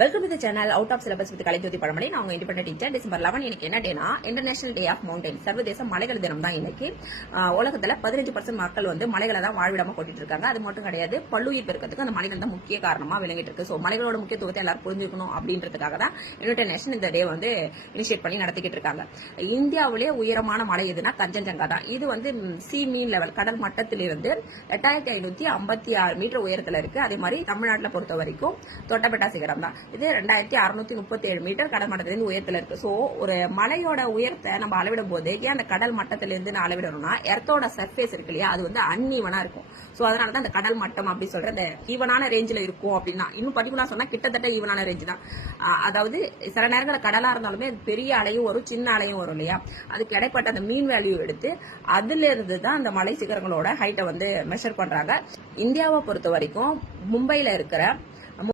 Welcome to the channel out of syllabus with Kalaijothi Palamani. நான் உங்க independent teacher. December 11 இன்னைக்கு என்ன டேனா இன்டர்நேஷனல் டே ஆஃப் மவுண்டைன், சர்வதேச மலைகள் தினம் தான் இன்னைக்கு. உலகத்துல 15% மக்கள் வந்து மலைகளை தான் வாழ்விடமா கொட்டிட்டு இருக்காங்க. அது மட்டும் கிடையாது, பல்லுயிர் பெருக்கிறதுக்கு அந்த மலைகள் தான் முக்கிய காரணமா விளங்கிட்டு இருக்கு. ஸோ மலைகளோட முக்கியத்துவத்தை எல்லாரும் புரிஞ்சுக்கணும் அப்படின்றதுக்காக தான் யுனைடெட் நேஷன் இந்த டே வந்து இனிஷியேட் பண்ணி நடத்திக்கிட்டு இருக்காங்க. இந்தியாவிலேயே உயரமான மலை எதுனா கஞ்சன்ஜங்கா தான். இது வந்து சி மீன் லெவல், கடல் மட்டத்திலிருந்து 8556 மீட்டர் உயரத்துல இருக்கு. அதே மாதிரி தமிழ்நாட்டில் பொறுத்த வரைக்கும் தொட்டபெட்டா சிகரம் தான். இது 2637 மீட்டர் கடல் மட்டத்திலிருந்து உயரத்துல இருக்கு. சோ ஒரு மலையோட உயரத்தை நம்ம அளவிடும் போது ஏன் அந்த கடல் மட்டத்திலிருந்து அளவிடணும்னா, எர்த்தோட சர்ஃபேஸ் இருக்கு இல்லையா, அது வந்து அன்ஈவனா இருக்கும். சோ அதனாலதான் அந்த கடல் மட்டம் அப்படி சொல்ற அந்த ஈவனான ரேஞ்சில இருக்கும். அப்படின்னா இன்னும் பர்டிகுலரா சொன்னா கிட்டத்தட்ட ஈவனான ரேஞ்ச் தான். அதாவது சில நேரங்களில் கடலா இருந்தாலுமே பெரிய அலையும் வரும், சின்ன அலையும் வரும் இல்லையா. அதுக்கு இடைப்பட்ட அந்த மீன் வேல்யூ எடுத்து அதுல இருந்து தான் அந்த மலை சிகரங்களோட ஹைட்டை வந்து மெஷர் பண்றாங்க. இந்தியாவை பொறுத்த வரைக்கும் மும்பைல இருக்கிற